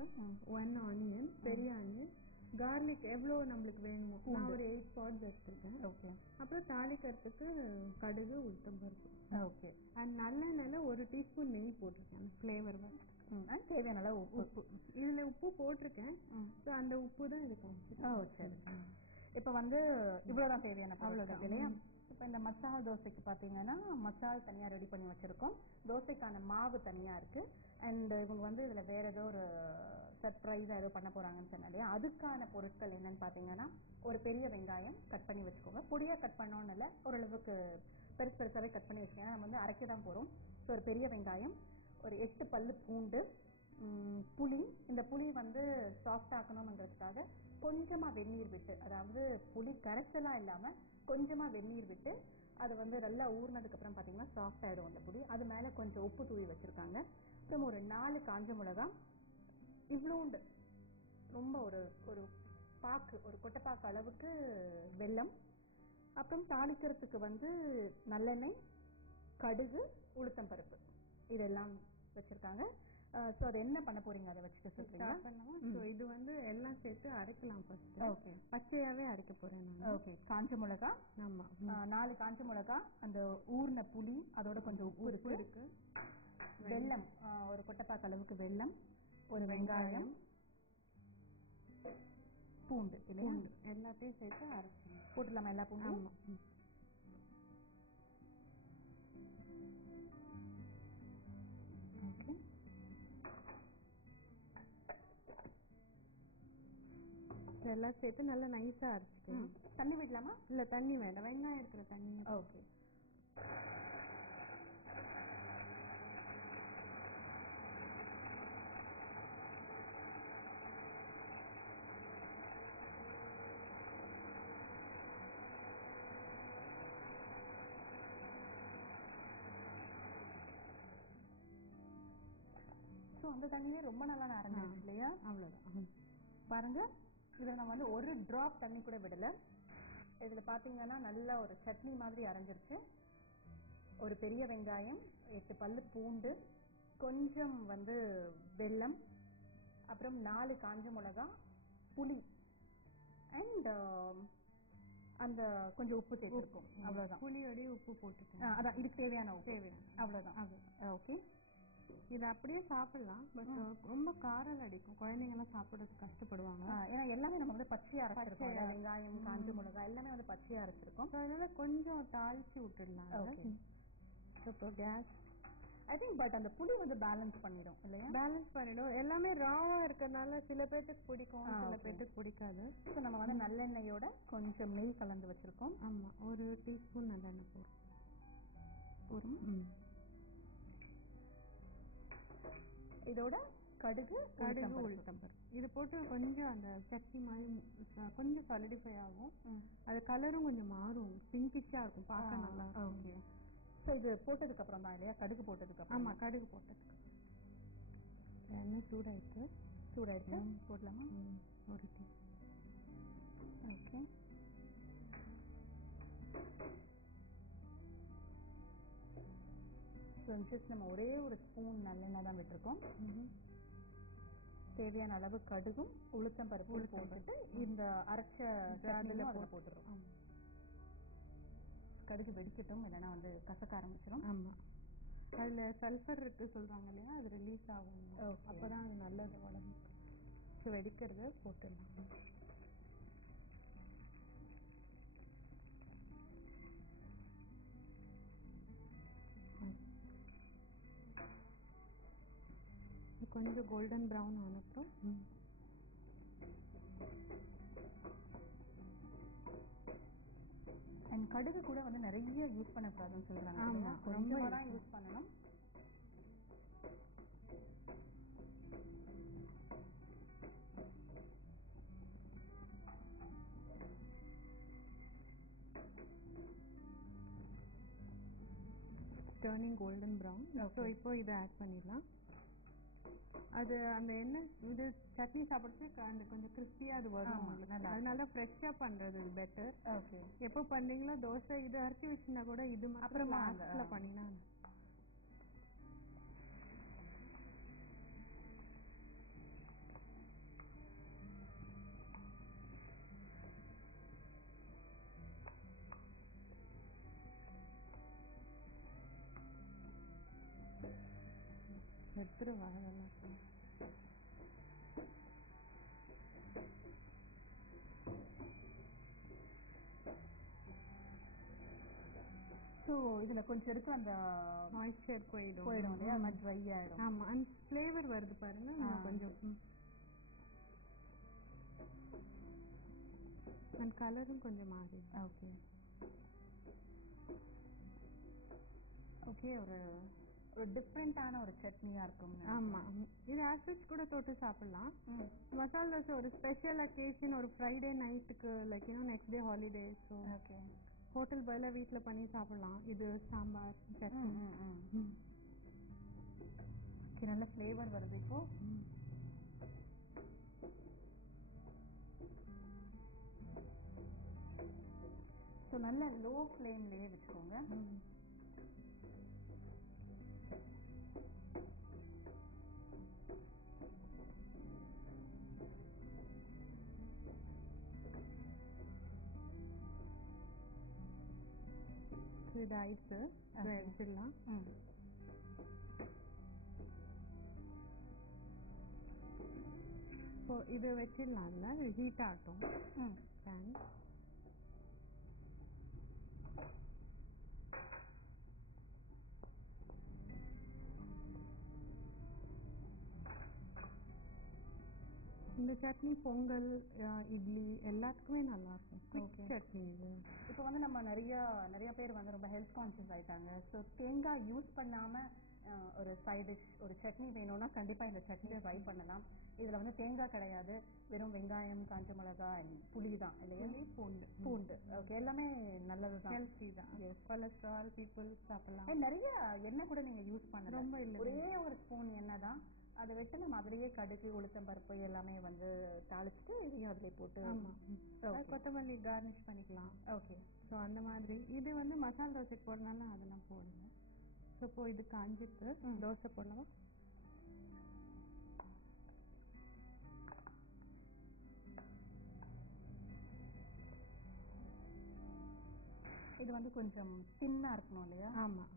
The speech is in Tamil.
பருப்பு, 1 ஆனியன், பெரிய ஆனியன், கார்லிக் எவ்வளோ நம்மளுக்கு வேணுமோ, நான் ஒரு 8 பாட்ஸ் எடுத்துருக்கேன். ஓகே. அப்புறம் தாளிக்கிறதுக்கு கடுகு, உளுத்தம் பருப்பு. ஓகே. அண்ட் நல்லெண்ணெயில் 1 டீஸ்பூன் நெய் போட்டிருக்கேன் ஃப்ளேவர் வரதுக்கு. அண்ட் தேவையான அளவு உப்பு. இதில் உப்பு போட்டிருக்கேன். ஸோ அந்த உப்பு தான் இது காமிச்சிருக்கேன். ஓ சரி. இப்போ இவ்வளோதான் தேவையான பொருட்கள் இல்லையா? இப்போ இந்த மசால் தோசைக்கு பார்த்தீங்கன்னா மசால் தனியாக ரெடி பண்ணி வச்சுருக்கோம். தோசைக்கான மாவு தனியாக இருக்குது. அண்ட் இவங்க இதில் வேற ஏதோ ஒரு சர்ப்ரைஸாக ஏதோ பண்ண போகிறாங்கன்னு சொன்னா இல்லையா? அதுக்கான பொருட்கள் என்னன்னு பார்த்தீங்கன்னா, ஒரு பெரிய வெங்காயம் கட் பண்ணி வச்சுக்கோங்க. பொடியாக கட் பண்ணோன்னு இல்லை, ஓரளவுக்கு பெருசு பெருசாகவே கட் பண்ணி வச்சுக்கோங்க. நம்ம அரைக்க தான் போகிறோம். ஸோ ஒரு பெரிய வெங்காயம், ஒரு 8 பல்லு பூண்டு, புளி. இந்த புளி சாஃப்ட் ஆக்கணுங்கிறதுக்காக கொஞ்சமாக வெந்நீர் விட்டு, அதாவது புளி கரைச்சலா இல்லாமல் கொஞ்சமாக வெந்நீர் விட்டு அது நல்லா ஊறினதுக்கு அப்புறம் பார்த்தீங்கன்னா சாஃப்ட் ஆகிடும் அந்த புளி. அது மேலே கொஞ்சம் உப்பு தூவி வச்சுருக்காங்க. அப்புறம் ஒரு 4 காஞ்ச மிளகா, இவ்வளோண்டு ரொம்ப ஒரு ஒரு பாக்கு, ஒரு கொட்டைப்பாக்கு அளவுக்கு வெல்லம், அப்புறம் தாளிக்கிறதுக்கு நல்லெண்ணெய், கடுகு, உளுத்தம் பருப்பு இதெல்லாம் வச்சுருக்காங்க. ஸோ அது என்ன பண்ண போறீங்க, அதை வச்சுட்டு சொல்றீங்களா? ஸோ இது எல்லாம் சேர்த்து அரைக்கலாம் ஃபர்ஸ்ட். ஓகே. பச்சையாவே அரைக்க போறேன் நான். ஓகே. காஞ்ச மிளகா, ஆமா, 4 காஞ்ச மிளகா, அந்த ஊர்ன புளி, அதோட கொஞ்சம் உப்பு இருக்கு, வெல்லம், ஒரு கொட்டைப்பாக்கு அளவுக்கு வெல்லம், ஒரு வெங்காயம், பூண்டு இல்லையா? எல்லாத்தையும் சேர்த்து அரைச்சி போட்டுடலாமா எல்லா பூண்டும்? ஆமா. ஓகே. எல்லாம் சேர்த்து நல்லா நைஸா அரைச்சிக்கணும். தண்ணி விடலாமா? இல்ல தண்ணி வேண்டாம், வெங்காயம் இருக்கிற தண்ணி. ஓகே. ஸோ அந்த தண்ணியே ரொம்ப நல்லா அரைஞ்சிருச்சு இல்லையா? அவ்வளோதான். பாருங்க, இதில் நம்ம ஒரு ட்ராப் தண்ணி கூட விடலை. இதில் பார்த்தீங்கன்னா நல்ல ஒரு சட்னி மாதிரி அரைஞ்சிருச்சு. ஒரு பெரிய வெங்காயம், 8 பல்லு பூண்டு, கொஞ்சம் வெல்லம், அப்புறம் 4 காஞ்ச மிளகா, புளி, அண்ட் அந்த கொஞ்சம் உப்பு சேர்த்துருக்கோம். அவ்வளோதான். புளியோடய உப்பு போட்டுட்டேன். அதான் இதுக்கு தேவையான உப்பு. அவ்வளோதான். ஓகே. இது அப்படியே சாப்பிடலாம், பட் ரொம்ப காரம் அடிக்கும், குழந்தைங்கலாம் சாப்பிட்றதுக்கு கஷ்டப்படுவாங்க. ஏன்னா எல்லாமே நம்ம பச்சையா அரைச்சிருக்கோம். வெங்காயம், காஞ்ச மிளகாய் எல்லாமே பச்சையா அரைச்சிருக்கோம். அதனால கொஞ்சம் தாளிச்சு விட்டுடலாம். ஓகே. இப்போ கேஸ் ஐ திங்க், பட் அந்த புளி பேலன்ஸ் பண்ணிடும் இல்லையா? பேலன்ஸ் பண்ணிடும். எல்லாமே ராவா இருக்கிறதுனால சில பேர்த்துக்கு பிடிக்கும், சில பேர்த்துக்கு பிடிக்காது. ஸோ நம்ம நல்லெண்ணெயோட கொஞ்சம் நெய் கலந்து வச்சிருக்கோம். ஆமா, ஒரு டீஸ்பூன் நல்லெண்ணெய் போதும். இதோட கடுகு, உளுத்தம் பருப்பு இது போட்டு கொஞ்சம் அந்த சட்னி மாதிரி கொஞ்சம் சாலிடிஃபை ஆகும். அது கலரும் கொஞ்சம் மாறும், பிங்கிஷா இருக்கும், பார்க்க நல்லா. ஓகே. ஸோ இது போட்டதுக்கு அப்புறம் தான் இல்லையா? கடுகு போட்டதுக்கு அப்புறம். ஆமா, கடுகு போட்டதுக்கு எண்ணெய் சூடாயிடுச்சு. போடலாமா? ஒரு டீ. ஓகே. ஜஸ்ட் நம்ம ஒரே ஒரு ஸ்பூன் நல்லெண்ணெய் தான் விட்டுருக்கோம். தேவையான அளவு கடுகும் உளுத்தம் பருப்பு போட்டுட்டு இந்த அரைச்ச சட்னியில அதில் போட்டுருவோம். கடுகு வெடிக்கட்டும், இல்லைன்னா கசக்க ஆரம்பிச்சிடும். ஆமா, அதுல சல்ஃபர் இருக்கு சொல்றாங்க இல்லையா, அது ரிலீஸ் ஆகும். அப்பதான் அது நல்லது உடம்புக்கு. ஸோ வெடிக்கிறது போட்டுடலாம். கொஞ்சம் கோல்டன் ப்ரௌன் ஆனப்புறம் அண்ட் கடுகு கூட நிறைய யூஸ் பண்ணக்கூடாதுன்னு சொல்றாங்க. ஆமா, கொஞ்சமா தான் யூஸ் பண்ணணும். Turning golden brown. ஸோ இப்போ இதை ஆட் பண்ணிடலாம். அது அந்த என்ன இது சட்னி சாப்பிட்றதுக்கு அந்த கொஞ்சம் கிறிஸ்பியா அது வரும். அதனால ஃப்ரெஷ்ஷா பண்றது இது பெட்டர். ஓகே. எப்போ பண்ணீங்களோ தோசை இது அரைச்சி வச்சுனா கூட இது அப்புறம் லாஸ்ட்ல பண்ணினா. எடுத்துருவா அதெல்லாம். ஸோ இதில் கொஞ்சம் இருக்கு அந்த மாய்ஸ்சர் போயிடும் இல்லையா, அது ட்ரை ஆகிடும். ஆமாம், அந்த ஃப்ளேவர் வருது பாருங்க, கொஞ்சம் அந்த கலரும் கொஞ்சம் மாறி. ஓகே ஓகே, ஒரு ஒரு டிஃப்ரெண்ட்டான ஒரு சட்னியாக இருக்கும். ஆமாம், இது ஆசிட்ஸ் கூட தொட்டு சாப்பிடலாம். மசாலா தோசை ஒரு ஸ்பெஷல் அக்கேஷன், ஒரு ஃப்ரைடே நைட்டுக்கு, like next day holiday. So okay, hotel பதிலாக வீட்டில் பண்ணி சாப்பிடலாம். இது சாம்பார் சட்னி. ஓகே, நல்ல ஃப்ளேவர் வருது இப்போ. ஸோ நல்ல லோ ஃப்ளேம்லேயே வச்சுக்கோங்க. இது ஐஸு எடுத்துடலாம். இப்போ இது வச்சிடலாம்ல, ஹீட் ஆகட்டும். பேன் இந்த சட்னி பொங்கல், இட்லி எல்லாத்துக்குமே நல்லா இருக்கும். குயிக் சட்னி இது. இப்போ வந்து நம்ம நிறைய பேர் வந்து ரொம்ப ஹெல்த் கான்ஷியஸ் ஆயிட்டாங்க. ஸோ தேங்காய் யூஸ் பண்ணாம ஒரு சைட் டிஷ், ஒரு சட்னி வேணும்னா கண்டிப்பா இந்த சட்னியை ட்ரை பண்ணலாம். இதுல வந்து தேங்காய் கிடையாது, வெறும் வெங்காயம், காஞ்ச மிளகாய், புளி தான் இல்லையா, பூண்டு. ஓகே, எல்லாமே நல்லதுதான், ஹெல்த்தி தான். கொலஸ்ட்ரால் பீப்புள் சாப்பிடலாம். நிறைய எண்ணெய் கூட நீங்க யூஸ் பண்ணலாம். ரொம்ப இல்லை, ஒரே ஒரு ஸ்பூன் எண்ணெய் தான். அதை விட்டு நம்ம அதிலேயே கடுகு, உளுத்தம் பருப்பு எல்லாமே வந்து தாளிச்சுட்டு இதையும் அதிலே போட்டு கொத்தமல்லி கார்னிஷ் பண்ணிக்கலாம். ஓகே, ஸோ அந்த மாதிரி. இது வந்து மசாலா தோசைக்கு போடுறதுனால அதெல்லாம் போடுங்க. ஸோ இப்போ இது காஞ்சிட்டு தோசை போடலாம். இது வந்து கொஞ்சம் தின்னா இருக்கணும் இல்லையா? ஆமாம்.